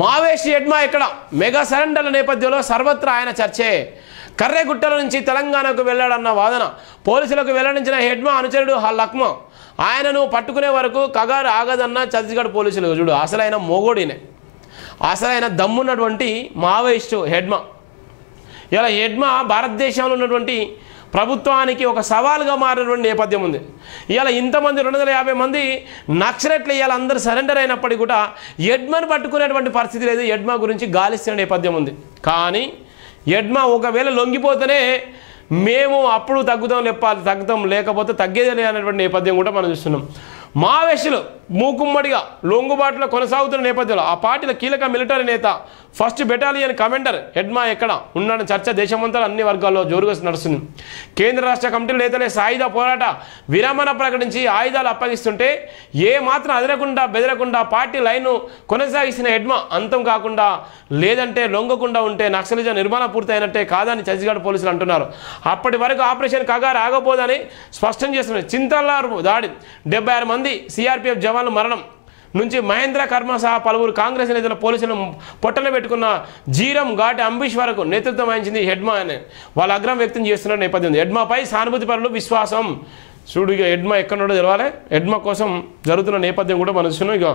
మావేశి ఎడ్మా ఇక్కడ మెగా సరెండర్ల నేపథ్యంలో సర్వత్రా ఆయన చర్చే. కర్రెగుట్టల నుంచి తెలంగాణకు వెళ్ళాడన్న వాదన. పోలీసులకు వెల్లడించిన ఎడ్మా అనుచరుడు లక్మా ఆయనను పట్టుకునే వరకు కగారు ఆగదన్న ఛత్తీస్గఢ్ పోలీసులు. చూడు, అసలైన మొగోడినే, అసలైన దమ్మున్నటువంటి మావోయిస్టు ఎడ్మా. ఇలా ఎడ్మా భారతదేశంలో ఉన్నటువంటి ప్రభుత్వానికి ఒక సవాల్గా మారినటువంటి నేపథ్యం ఉంది. ఇవాళ ఇంతమంది 250 మంది నక్సలైట్లు ఇవాళ అందరూ సరెండర్ అయినప్పటికీ కూడా ఎడ్మాను పట్టుకునేటువంటి పరిస్థితి లేదు. ఎడ్మా గురించి గాలిస్తున్న నేపథ్యం ఉంది. కానీ ఎడ్మా ఒకవేళ లొంగిపోతేనే మేము అప్పుడు తగ్గుతాం, లేకపోతే తగ్గేదే అనేటువంటి నేపథ్యం కూడా మనం చూస్తున్నాం. మావోయిస్టులు మూకుమ్మడిగా లొంగుబాటులో కొనసాగుతున్న నేపథ్యంలో ఆ పార్టీల కీలక మిలిటరీ నేత 1st బెటాలియన్ కమాండర్ ఎడ్మా ఎక్కడ ఉన్నాడని చర్చ దేశమంతా అన్ని వర్గాల్లో జోరుగా నడుస్తుంది. కేంద్ర రాష్ట్ర కమిటీల నేతలే సాయుధ పోరాట విరమణ ప్రకటించి ఆయుధాలు అప్పగిస్తుంటే ఏ మాత్రం అదనకుండా బెదరకుండా పార్టీ లైన్ను కొనసాగిస్తున్న ఎడ్మా అంతం కాకుండా లేదంటే లొంగకుండా ఉంటే నక్సలిజం నిర్మాణం పూర్తయినట్టే కాదని ఛత్తీస్గఢ్ పోలీసులు అంటున్నారు. అప్పటి వరకు ఆపరేషన్ కగారు ఆగబోదని స్పష్టం చేస్తున్నారు. చింతల్లారు దాడి 76 మంది సిఆర్పిఎఫ్ జవాన్లు మరణం నుంచి మహేంద్ర కర్మ సహా పలువురు కాంగ్రెస్ నేతల పోలీసులను పొట్టన పెట్టుకున్న జీరం ఘాటి అంబీష్ వరకు నేతృత్వం వహించింది ఎడ్మా అని వాళ్ళ అగ్రం వ్యక్తం చేస్తున్న నేపథ్యం. ఎడ్మాపై సానుభూతి పరులు విశ్వాసం. చూడు, ఇక ఎడ్మా ఎక్కడున్నాడో తెలవాలి. ఎడ్మా కోసం జరుగుతున్న నేపథ్యం కూడా మనం చూస్తున్నాం. ఇక